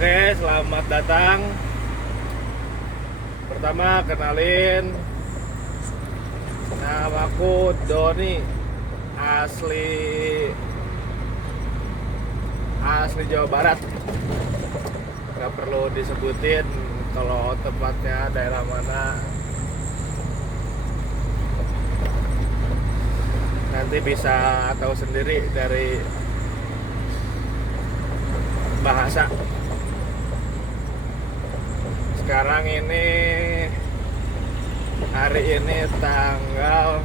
Oke, selamat datang. Pertama, kenalin, namaku Doni, asli asli Jawa Barat. Gak perlu disebutin kalau tempatnya daerah mana. Nanti bisa tahu sendiri dari bahasa. Sekarang ini hari ini tanggal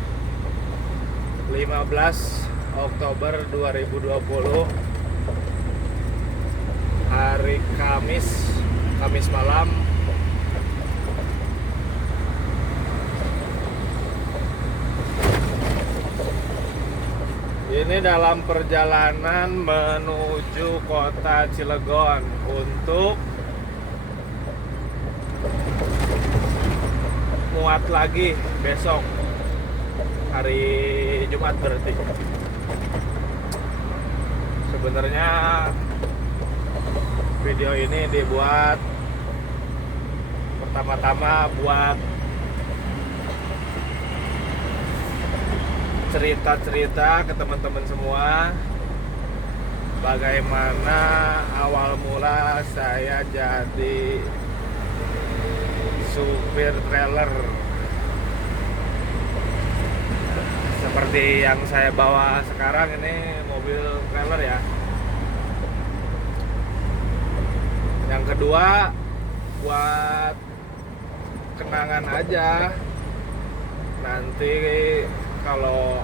15 Oktober 2020, hari Kamis malam. Ini dalam perjalanan menuju kota Cilegon untuk muat lagi besok, hari Jumat berarti. Sebenarnya video ini dibuat pertama-tama buat cerita-cerita ke teman-teman semua bagaimana awal mula saya jadi supir trailer seperti yang saya bawa sekarang. Ini mobil trailer ya. Yang kedua, buat kenangan aja, nanti kalau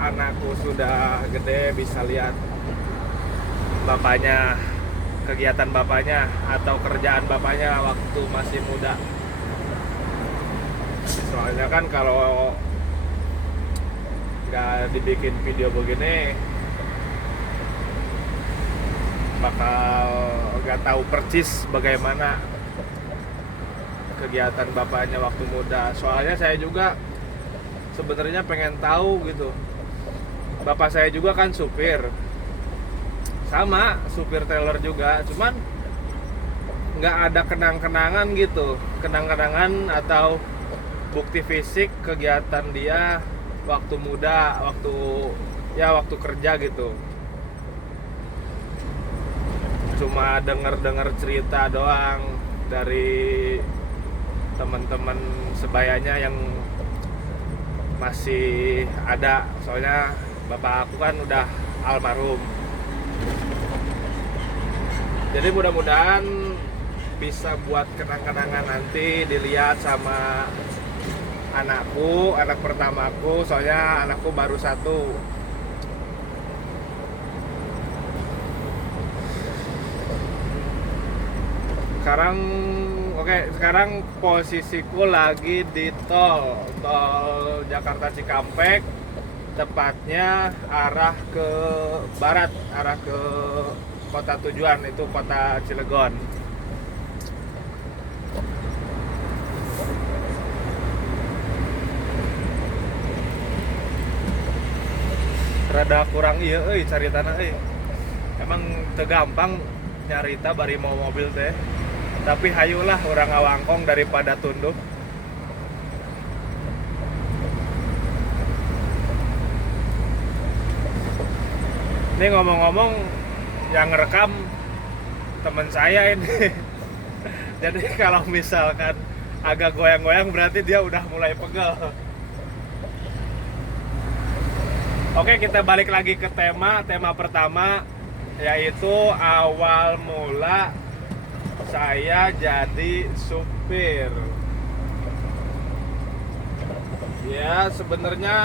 anakku sudah gede bisa lihat bapaknya, kegiatan bapaknya atau kerjaan bapaknya waktu masih muda. Soalnya kan kalau nggak dibikin video begini bakal nggak tahu persis bagaimana kegiatan bapaknya waktu muda. Soalnya saya juga sebenarnya pengen tahu gitu. Bapak saya juga kan supir, sama supir trailer juga, cuman nggak ada kenang-kenangan gitu, kenang-kenangan atau bukti fisik kegiatan dia waktu muda, waktu kerja gitu. Cuma denger cerita doang dari teman-teman sebayanya yang masih ada. Soalnya bapak aku kan udah almarhum. Jadi mudah-mudahan bisa buat kenang-kenangan nanti dilihat sama anakku, anak pertamaku. Soalnya anakku baru satu. Sekarang posisiku lagi di tol Jakarta Cikampek, tepatnya arah ke barat, arah ke kota tujuan, itu kota Cilegon. Rada kurang iya caritana emang tegampang nyarita bari mau mobil teh. Tapi hayulah orang ngawangkong daripada tunduk. Ini ngomong-ngomong yang ngerekam teman saya ini. Jadi kalau misalkan agak goyang-goyang berarti dia udah mulai pegel. Oke, kita balik lagi ke tema pertama, yaitu awal mula saya jadi supir. Ya, sebenarnya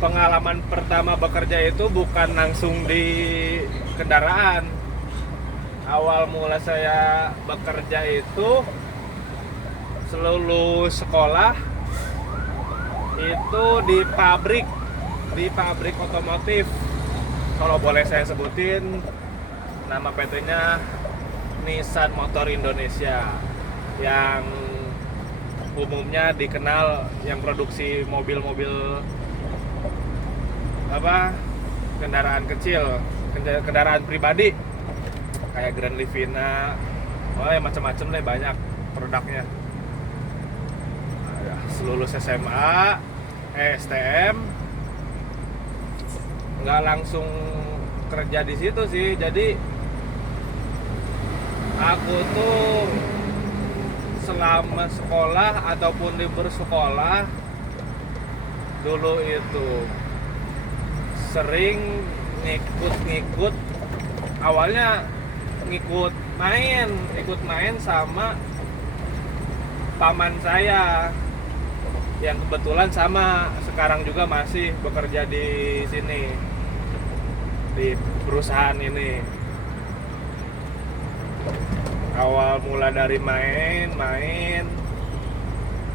pengalaman pertama bekerja itu bukan langsung di kendaraan. Awal mula saya bekerja itu lulus sekolah itu di pabrik otomotif. Kalau boleh saya sebutin, nama PT-nya Nissan Motor Indonesia, yang umumnya dikenal yang produksi mobil-mobil kendaraan kecil, kendaraan pribadi kayak Grand Livina, ya macam-macam deh, banyak produknya. Nah, lulus SMA, STM, nggak langsung kerja di situ sih. Jadi aku tuh selama sekolah ataupun libur sekolah dulu itu sering ngikut awalnya ikut main sama paman saya yang kebetulan sama sekarang juga masih bekerja di sini, di perusahaan ini. Awal mula dari main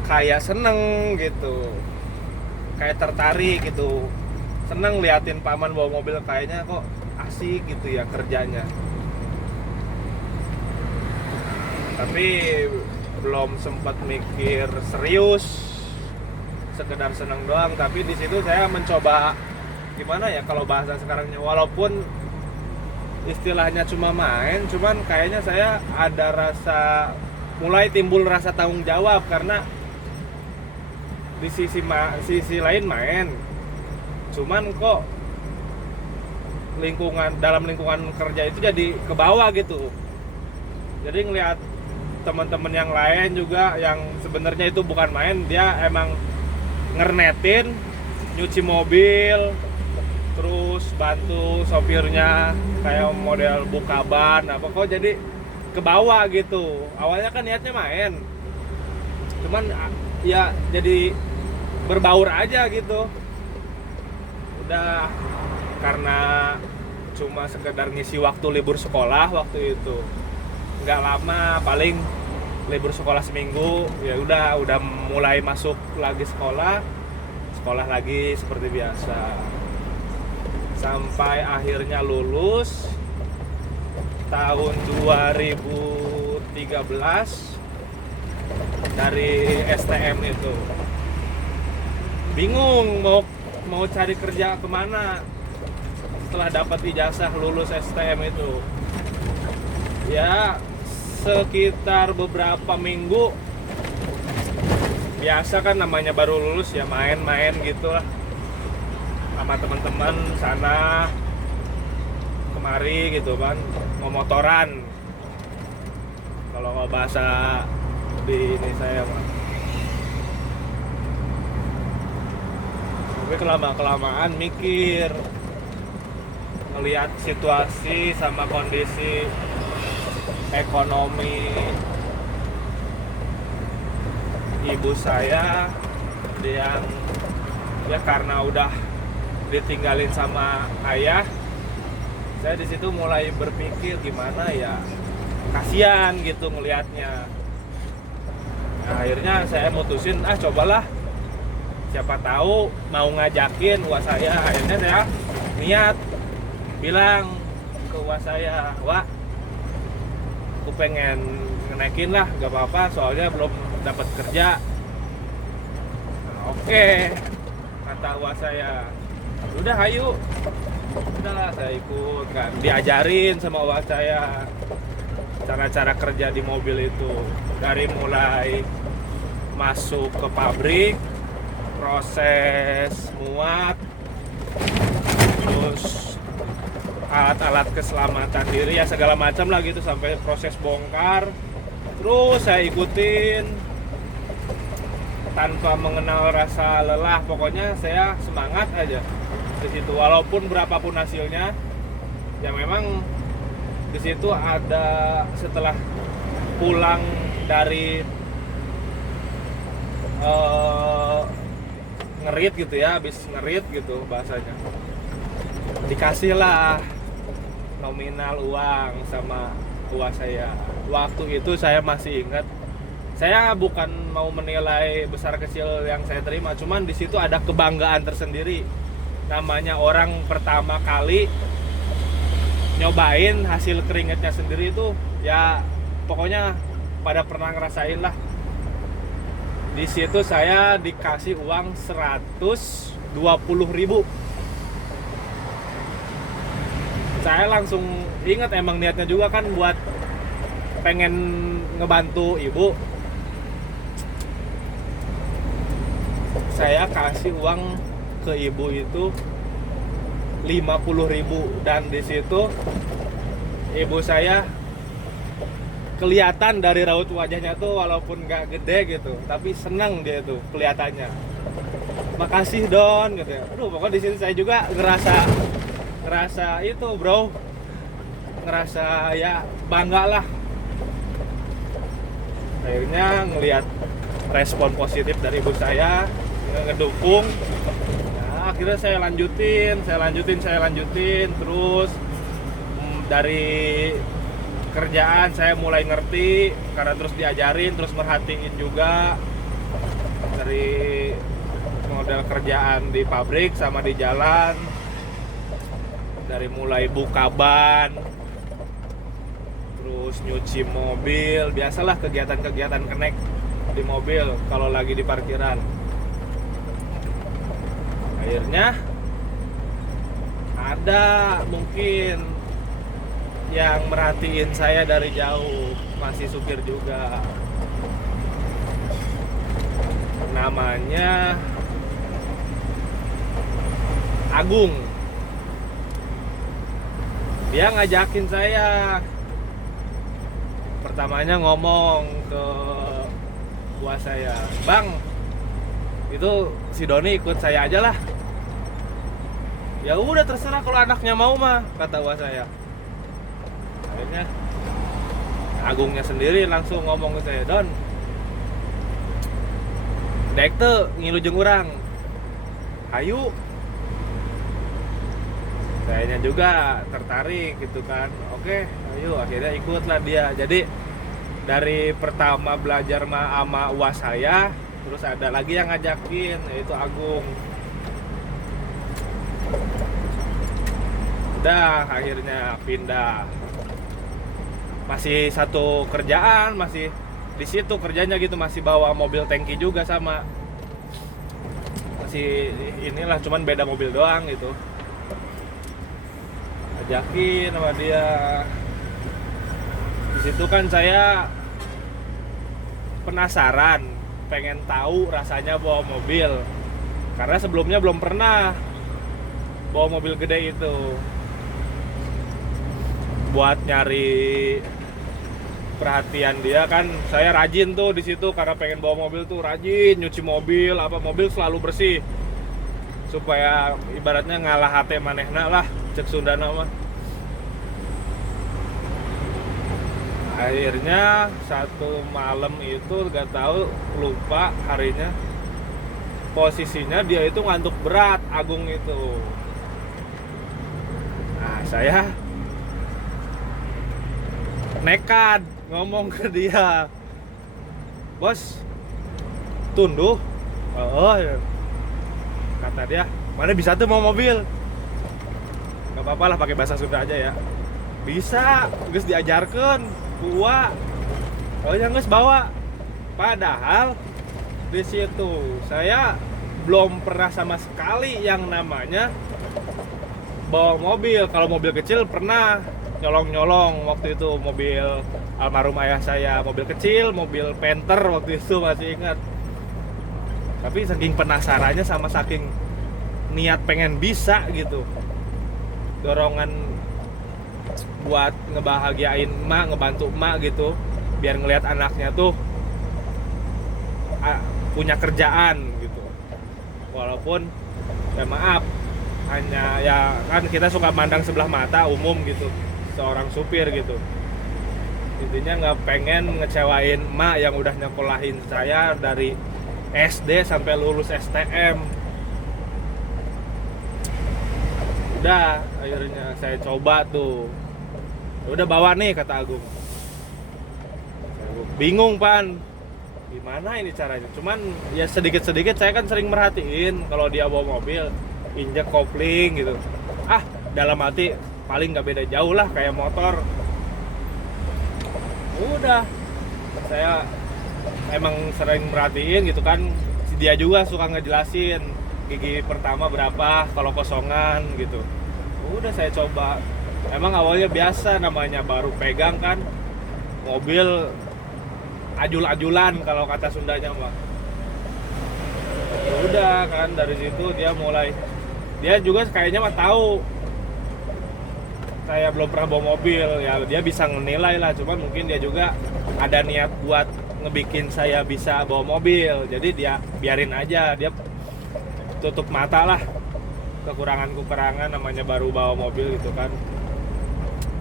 kayak seneng gitu, kayak tertarik gitu, seneng liatin paman bawa mobil, kayaknya kok asik gitu ya kerjanya. Tapi belum sempat mikir serius, sekedar seneng doang. Tapi di situ saya mencoba, gimana ya kalau bahasa sekarangnya, walaupun istilahnya cuma main, cuman kayaknya saya ada mulai timbul rasa tanggung jawab, karena di sisi lain main, cuman kok dalam lingkungan kerja itu jadi ke bawah gitu. Jadi ngelihat teman-teman yang lain juga yang sebenarnya itu bukan main, dia emang ngernetin, nyuci mobil, terus bantu sopirnya kayak model buka ban apa, kok jadi ke bawah gitu. Awalnya kan niatnya main, cuman ya jadi berbaur aja gitu. Udah, karena cuma sekedar ngisi waktu libur sekolah waktu itu, nggak lama, paling libur sekolah seminggu, ya udah mulai masuk lagi sekolah lagi seperti biasa, sampai akhirnya lulus tahun 2013 dari STM itu. Bingung mau cari kerja kemana setelah dapat ijazah lulus STM itu. Ya sekitar beberapa minggu, biasa kan namanya baru lulus ya, main-main gitu lah sama teman-teman sana kemari gitu kan, memotoran kalau bahasa di ini saya mah. Tapi kelamaan mikir, ngelihat situasi sama kondisi ekonomi ibu saya yang ya karena udah ditinggalin sama ayah, saya di situ mulai berpikir gimana ya, kasihan gitu ngelihatnya. Nah, akhirnya saya mutusin, cobalah, siapa tahu mau ngajakin uas saya. Akhirnya saya niat bilang ke uas saya, "Wah, aku pengen ngenaikin lah, gak apa-apa, soalnya belum dapat kerja." Oke, kata uas saya, "Udah ayo." Udahlah, saya ikut kan, diajarin sama uas saya cara-cara kerja di mobil itu, dari mulai masuk ke pabrik, proses muat, terus alat-alat keselamatan diri ya segala macam lah gitu, sampai proses bongkar. Terus saya ikutin tanpa mengenal rasa lelah. Pokoknya saya semangat aja di situ, walaupun berapapun hasilnya. Ya memang di situ ada, setelah pulang dari ngerit gitu ya, habis ngerit gitu bahasanya, dikasih lah nominal uang sama uas saya. Waktu itu saya masih ingat, saya bukan mau menilai besar kecil yang saya terima, cuman di situ ada kebanggaan tersendiri. Namanya orang pertama kali nyobain hasil keringetnya sendiri itu, ya pokoknya pada pernah ngerasain lah. Di situ saya dikasih uang 120.000. saya langsung ingat, emang niatnya juga kan buat pengen ngebantu ibu. Saya kasih uang ke ibu itu 50.000, dan di situ ibu saya kelihatan dari raut wajahnya tuh walaupun nggak gede gitu, tapi senang dia tuh kelihatannya. Makasih Don gitu ya. Aduh, pokoknya di sini saya juga ngerasa itu bro, ngerasa ya bangga lah. Akhirnya ngelihat respon positif dari ibu saya, ngedukung. Nah, akhirnya saya lanjutin terus. Dari kerjaan saya mulai ngerti karena terus diajarin, terus merhatiin juga dari model kerjaan di pabrik sama di jalan, dari mulai buka ban, terus nyuci mobil, biasalah kegiatan-kegiatan connect di mobil kalau lagi di parkiran. Akhirnya ada mungkin yang merhatiin saya dari jauh, masih supir juga, namanya Agung. Dia ngajakin saya, pertamanya ngomong ke buah saya, "Bang, itu si Doni ikut saya aja lah." "Ya udah terserah kalau anaknya mau mah," kata buah saya. Akhirnya Agungnya sendiri langsung ngomong ke saya, "Don, dek tuh ngilujeng urang, hayu." Kayaknya juga tertarik gitu kan. Oke, ayo, akhirnya ikutlah dia. Jadi dari pertama belajar sama uas saya, terus ada lagi yang ngajakin, yaitu Agung. Udah, akhirnya pindah. Masih satu kerjaan, masih di situ kerjanya gitu, masih bawa mobil tangki juga sama. Masih inilah, cuman beda mobil doang gitu. Ajakin sama dia. Di situ kan saya penasaran, pengen tahu rasanya bawa mobil. Karena sebelumnya belum pernah bawa mobil gede itu. Buat nyari perhatian dia kan, saya rajin tuh di situ karena pengen bawa mobil tuh, rajin nyuci mobil, apa mobil selalu bersih supaya ibaratnya ngalah hati manehna lah, cek Sundana mah. Akhirnya satu malam itu gak tahu, lupa harinya, posisinya dia itu ngantuk berat, Agung itu. Nah, saya nekat ngomong ke dia, "Bos, tunduh." "Oh," kata dia, "mana bisa tuh mau mobil?" "Gak apa-apa lah, pakai bahasa Sunda aja ya." "Bisa, geus diajarkan gua." "Oh ya, geus bawa." Padahal di situ saya belum pernah sama sekali yang namanya bawa mobil. Kalau mobil kecil pernah nyolong-nyolong, waktu itu mobil almarhum ayah saya, mobil kecil, mobil Panther waktu itu masih ingat. Tapi saking penasarannya sama saking niat pengen bisa gitu, dorongan buat ngebahagiain emak, ngebantu emak gitu, biar ngelihat anaknya tuh punya kerjaan gitu. Walaupun ya maaf, hanya ya kan kita suka mandang sebelah mata umum gitu, seorang supir gitu. Intinya nggak pengen ngecewain emak yang udah nyekolahin saya dari SD sampai lulus STM. Udah, akhirnya saya coba tuh. Udah bawa nih, kata Agung. Bingung Pan, gimana ini caranya? Cuman ya sedikit-sedikit saya kan sering merhatiin kalau dia bawa mobil, injek kopling gitu. Dalam hati paling nggak beda jauh lah kayak motor. Udah, saya emang sering merhatiin gitu kan. Dia juga suka ngejelasin gigi pertama berapa kalau kosongan gitu. Udah saya coba. Emang awalnya biasa, namanya baru pegang kan, mobil ajul-ajulan kalau kata Sundanya mah. Ya udah kan, dari situ dia juga kayaknya mah tahu saya belum pernah bawa mobil, ya dia bisa menilai lah, cuman mungkin dia juga ada niat buat ngebikin saya bisa bawa mobil, jadi dia biarin aja, dia tutup mata lah kekurangan namanya baru bawa mobil gitu kan.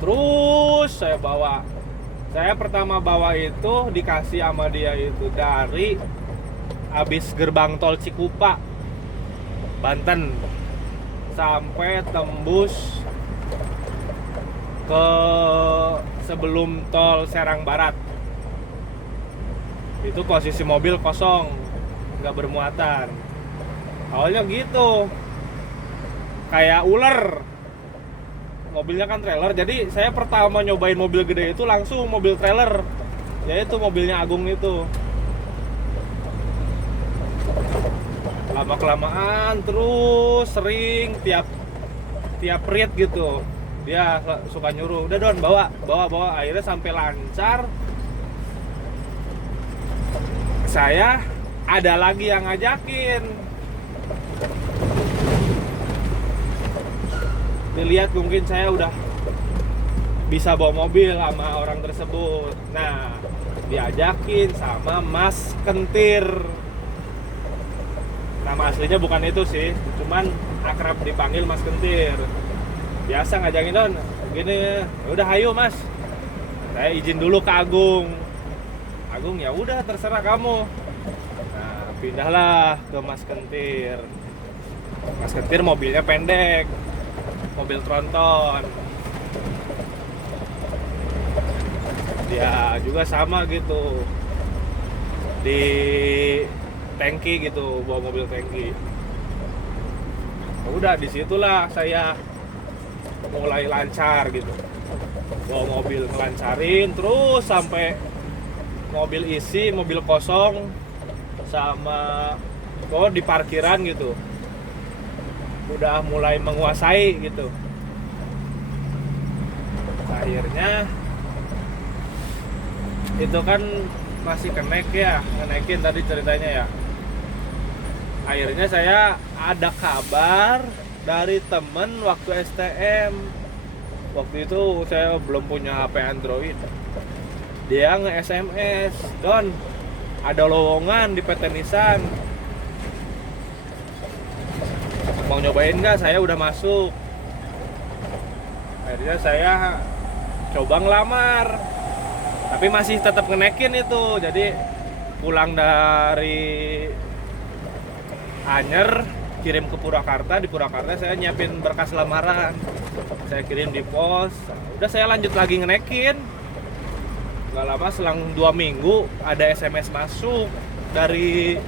Terus saya pertama bawa itu dikasih sama dia itu dari habis gerbang tol Cikupa Banten sampai tembus ke sebelum tol Serang Barat. Itu posisi mobil kosong, nggak bermuatan. Awalnya gitu, kayak ular. Mobilnya kan trailer, jadi saya pertama nyobain mobil gede itu langsung mobil trailer, yaitu mobilnya Agung itu. Lama kelamaan terus sering tiap rit gitu dia suka nyuruh, udah Don bawa, akhirnya sampai lancar. Saya ada lagi yang ngajakin, dilihat mungkin saya udah bisa bawa mobil sama orang tersebut. Nah, diajakin sama Mas Kentir. Nama aslinya bukan itu sih, cuman akrab dipanggil Mas Kentir. Biasa ngajakin, Don gini, udah ayo Mas, saya izin dulu ke Agung. Ya udah terserah kamu. Nah, pindahlah ke Mas Kentir. Mas Kentir mobilnya pendek, mobil tronton. Dia juga sama gitu, di tangki gitu, bawa mobil tangki. Udah disitulah saya mulai lancar gitu, bawa mobil ngelancarin terus sampai mobil isi, mobil kosong, sama di parkiran gitu udah mulai menguasai gitu. Akhirnya itu kan masih ngenekin tadi ceritanya ya. Akhirnya saya ada kabar dari temen waktu STM. Waktu itu saya belum punya HP Android. Dia nge-SMS, Don, ada lowongan di PT Nissan, mau nyobain nggak? Saya udah masuk. Akhirnya saya coba ngelamar, tapi masih tetap ngenekin itu. Jadi pulang dari Anyer, kirim ke Purwakarta. Di Purwakarta saya nyiapin berkas lamaran, saya kirim di pos. Udah saya lanjut lagi ngenekin. Gak lama, selang 2 minggu ada SMS masuk dari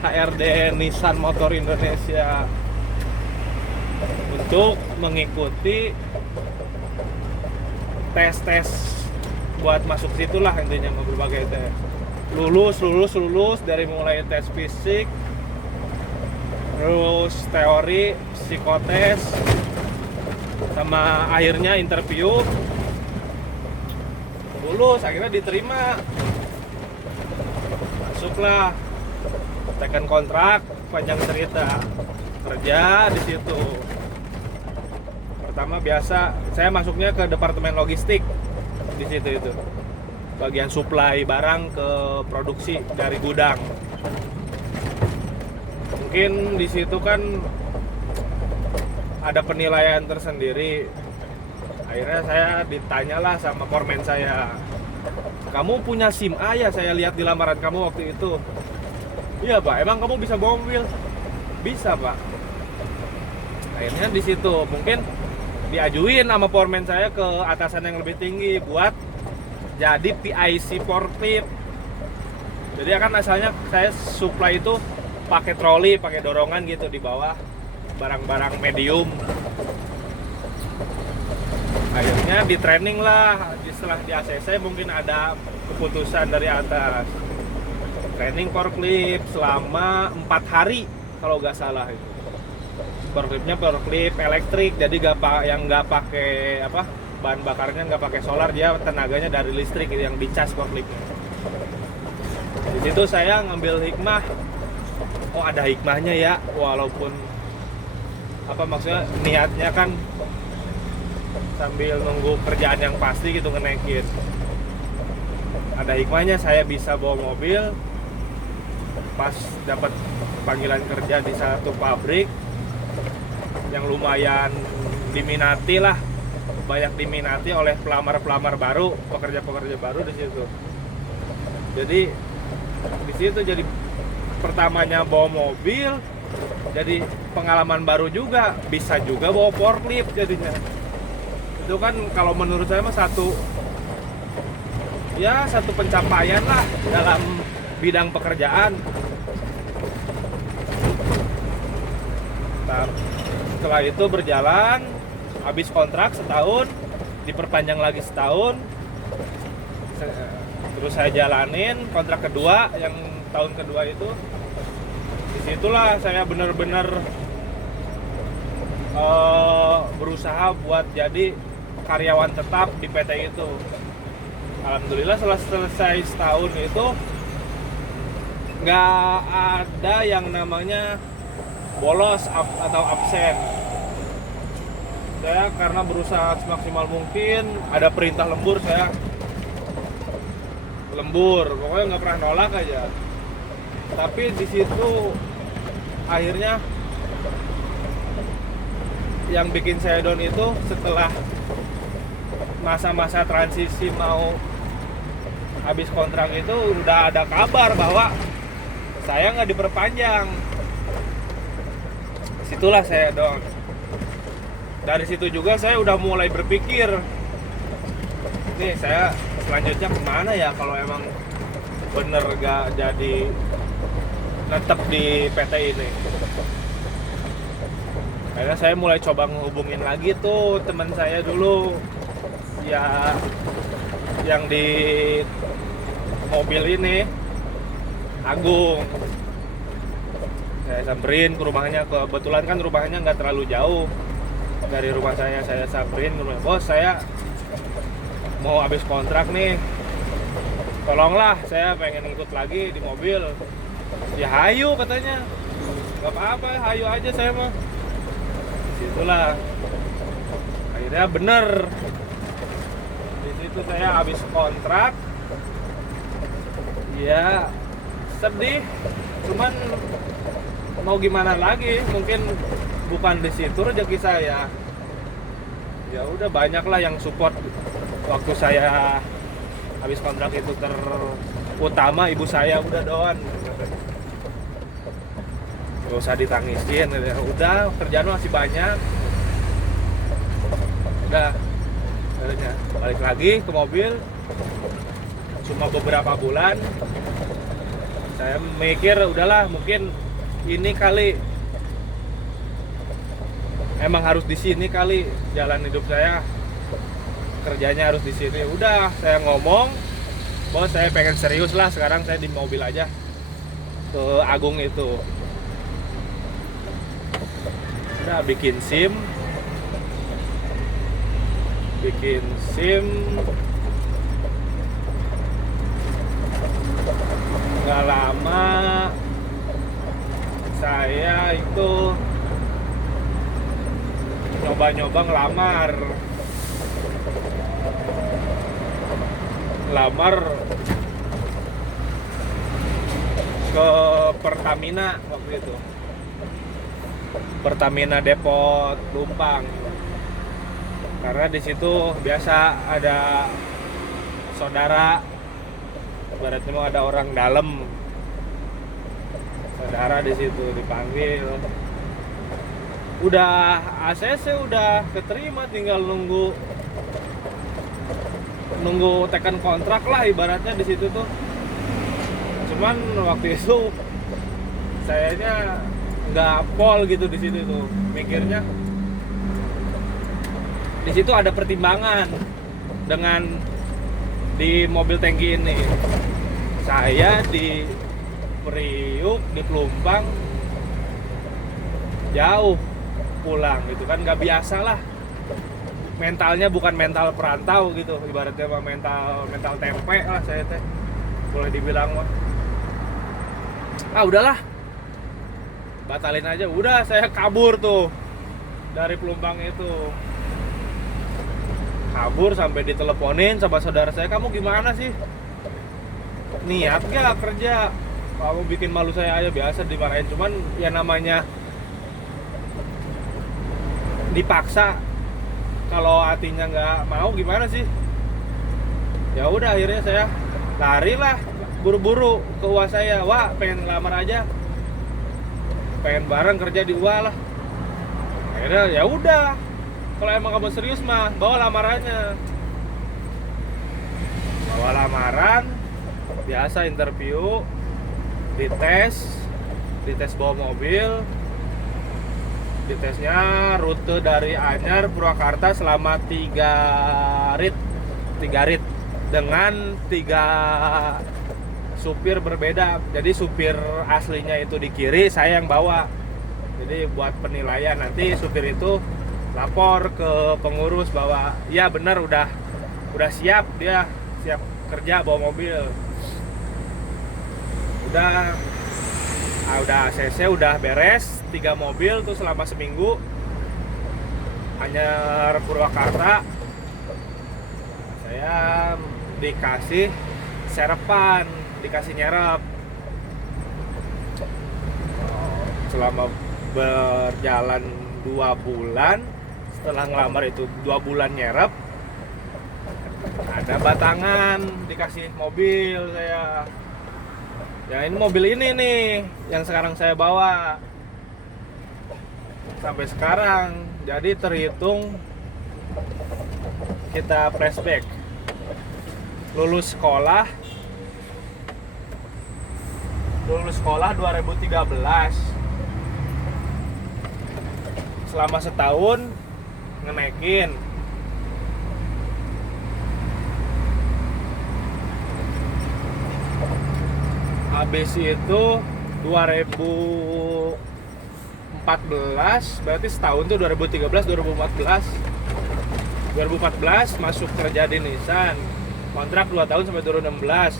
HRD Nissan Motor Indonesia untuk mengikuti tes buat masuk situ lah, intinya berbagai tes. Lulus dari mulai tes fisik, terus teori, psikotes, sama akhirnya interview. Lulus, akhirnya diterima, masuklah, tekan kontrak, panjang cerita, kerja di situ. Pertama biasa saya masuknya ke departemen logistik di situ, itu bagian supply barang ke produksi dari gudang. Mungkin di situ kan ada penilaian tersendiri. Akhirnya saya ditanyalah sama foreman saya, kamu punya SIM A ya? Saya lihat di lamaran kamu waktu itu. Iya Pak, emang kamu bisa bawa mobil? Bisa Pak. Akhirnya di situ mungkin diajuin sama foreman saya ke atasan yang lebih tinggi buat jadi PIC forklift. Jadi kan asalnya saya supply itu pakai troli, pakai dorongan gitu di bawah, barang-barang medium. Akhirnya di training lah, setelah di ACC mungkin ada keputusan dari atas, training forklift selama 4 hari kalau nggak salah itu. Forklifnya forklift elektrik, jadi nggak pakai apa, bahan bakarnya nggak pakai solar, dia tenaganya dari listrik gitu, yang dicas forkliftnya. Di situ saya ngambil hikmah, oh ada hikmahnya ya, walaupun apa maksudnya niatnya kan sambil nunggu kerjaan yang pasti gitu ngenaikin. Ada hikmahnya, saya bisa bawa mobil pas dapat panggilan kerja di satu pabrik yang lumayan diminati lah, banyak diminati oleh pelamar-pelamar baru, pekerja-pekerja baru di situ. Jadi di situ jadi pertamanya bawa mobil, jadi pengalaman baru juga, bisa juga bawa forklift jadinya. Itu kan kalau menurut saya mah satu pencapaian lah dalam bidang pekerjaan. Nah, setelah itu berjalan, habis kontrak setahun, diperpanjang lagi setahun, terus saya jalanin kontrak kedua, yang tahun kedua itu. Disitulah saya benar-benar berusaha buat jadi karyawan tetap di PT itu. Alhamdulillah setelah selesai setahun itu nggak ada yang namanya bolos atau absen. Saya karena berusaha semaksimal mungkin, ada perintah lembur saya lembur, pokoknya nggak pernah nolak aja. Tapi di situ akhirnya yang bikin saya down itu setelah masa-masa transisi mau habis kontrak itu udah ada kabar bahwa saya nggak diperpanjang. Situlah saya down. Dari situ juga saya udah mulai berpikir, nih saya selanjutnya kemana ya kalau emang bener gak jadi netep di PT ini. Akhirnya saya mulai coba ngehubungin lagi tuh teman saya dulu ya, yang di mobil ini, Agung. Saya samperin ke rumahnya, kebetulan kan rumahnya nggak terlalu jauh dari rumah saya samperin ke rumah, bos saya mau habis kontrak nih, tolonglah saya pengen ikut lagi di mobil. Ya hayu katanya, nggak apa-apa, hayu aja saya mah. Disitulah akhirnya bener, di situ saya habis kontrak. Ya sedih, cuman mau gimana lagi, mungkin bukan di situ rezeki saya. Ya udah, banyak lah yang support waktu saya habis kontrak itu, terutama ibu saya udah doan. Gak usah ditangisin, udah kerjaan masih banyak. Udah, akhirnya balik lagi ke mobil. Cuma beberapa bulan saya mikir udahlah, mungkin ini kali emang harus di sini kali jalan hidup saya, kerjanya harus di sini. Udah saya ngomong, bos saya pengen serius lah, sekarang saya di mobil aja ke Agung itu. Udah bikin SIM nggak lama saya itu nyoba-nyoba ngelamar ke Pertamina waktu itu, Pertamina Depot Lumpang. Karena di situ biasa ada saudara, ibaratnya mau ada orang dalam, saudara di situ dipanggil. Udah ACC udah keterima, tinggal nunggu tekan kontrak lah ibaratnya di situ tuh. Cuman waktu itu sayanya nggak pol gitu di situ tuh, mikirnya di situ ada pertimbangan dengan di mobil tangki ini. Saya di Priuk, di Pelumpang jauh pulang gitu kan, nggak biasa lah. Mentalnya bukan mental perantau gitu, ibaratnya mah mental tempe lah saya teh, boleh dibilang mah. Udahlah, batalin aja. Udah, saya kabur tuh dari Pelumpang itu, kabur sampai diteleponin sama saudara saya, kamu gimana sih, niat gak kerja, kamu bikin malu saya aja. Biasa dimarahin, cuman ya namanya dipaksa, kalau hatinya nggak mau gimana sih. Ya udah, akhirnya saya lari lah buru-buru ke UA saya. Wah, pengen ngelamar aja, pengen bareng kerja di UA lah. Akhirnya ya udah, kalau emang kamu serius mah bawa lamarannya. Bawa lamaran, biasa interview, dites bawa mobil. Ditesnya rute dari Anyar Purwakarta selama 3 rit dengan 3 supir berbeda. Jadi supir aslinya itu di kiri, saya yang bawa. Jadi buat penilaian nanti supir itu lapor ke pengurus bahwa ya benar udah siap, dia siap kerja bawa mobil. Udah ACC udah beres 3 mobil tuh selama seminggu. Anyar Purwakarta saya dikasih serepan, dikasih nyerep. Selama berjalan 2 bulan, setelah ngelamar itu 2 bulan nyerep, ada batangan dikasih mobil saya. Ya ini mobil ini nih yang sekarang saya bawa sampai sekarang. Jadi terhitung kita flashback, lulus sekolah 2013, selama setahun ngenaikin. Habis itu 2014, berarti setahun tuh 2013, 2014 masuk kerja di Nissan, kontrak 2 tahun sampai 2016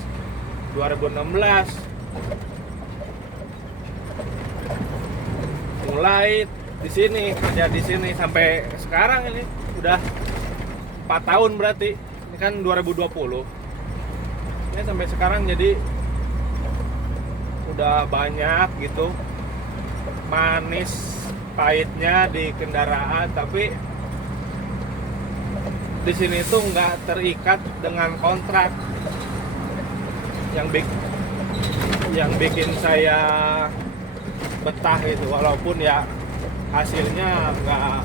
mulai di sini, kerja di sini sampai sekarang. Ini udah 4 tahun berarti, ini kan 2020 ya, sampai sekarang. Jadi udah banyak gitu manis pahitnya di kendaraan, tapi di sini tuh nggak terikat dengan kontrak. Yang bikin saya betah gitu, walaupun ya hasilnya nggak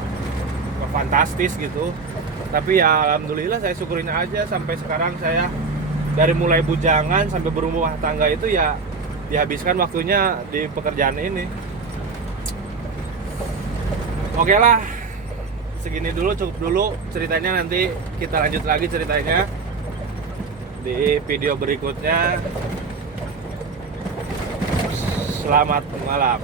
fantastis gitu, tapi ya alhamdulillah saya syukurin aja. Sampai sekarang saya dari mulai bujangan sampai berumah tangga itu ya dihabiskan waktunya di pekerjaan ini. Oke lah, segini dulu, cukup dulu ceritanya. Nanti kita lanjut lagi ceritanya di video berikutnya. Selamat malam.